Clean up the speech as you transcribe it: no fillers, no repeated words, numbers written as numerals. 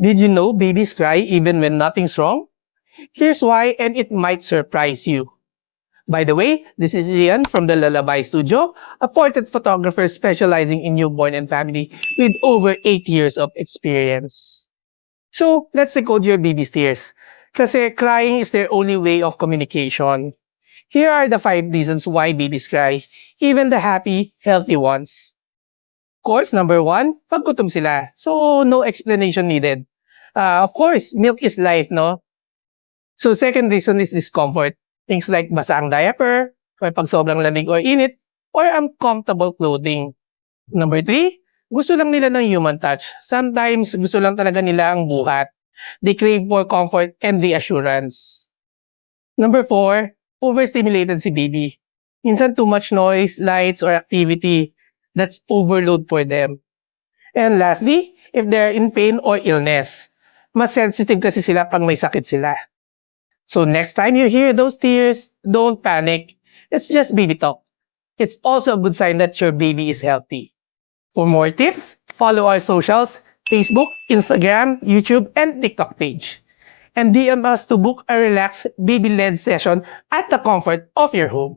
Did you know babies cry even when nothing's wrong? Here's why, and it might surprise you. By the way, this is Ian from the Lullaby Studio, a portrait photographer specializing in newborn and family with over 8 years of experience. So, let's decode your baby's tears. Kasi crying is their only way of communication. Here are the 5 reasons why babies cry, even the happy, healthy ones. Of course, number one, pag gutom sila. So, no explanation needed. Of course, milk is life, no? So, second reason is discomfort. Things like basaang diaper, or pag sobrang lamig or init, or uncomfortable clothing. Number three, gusto lang nila ng human touch. Sometimes, gusto lang talaga nila ang buhat. They crave for comfort and reassurance. Number four, overstimulated si baby. Minsan too much noise, lights, or activity. That's overload for them. And lastly, if they're in pain or illness. Mas sensitive kasi sila pag may sakit sila. So next time you hear those tears, don't panic. It's just baby talk. It's also a good sign that your baby is healthy. For more tips, follow our socials, Facebook, Instagram, YouTube, and TikTok page. And DM us to book a relaxed baby-led session at the comfort of your home.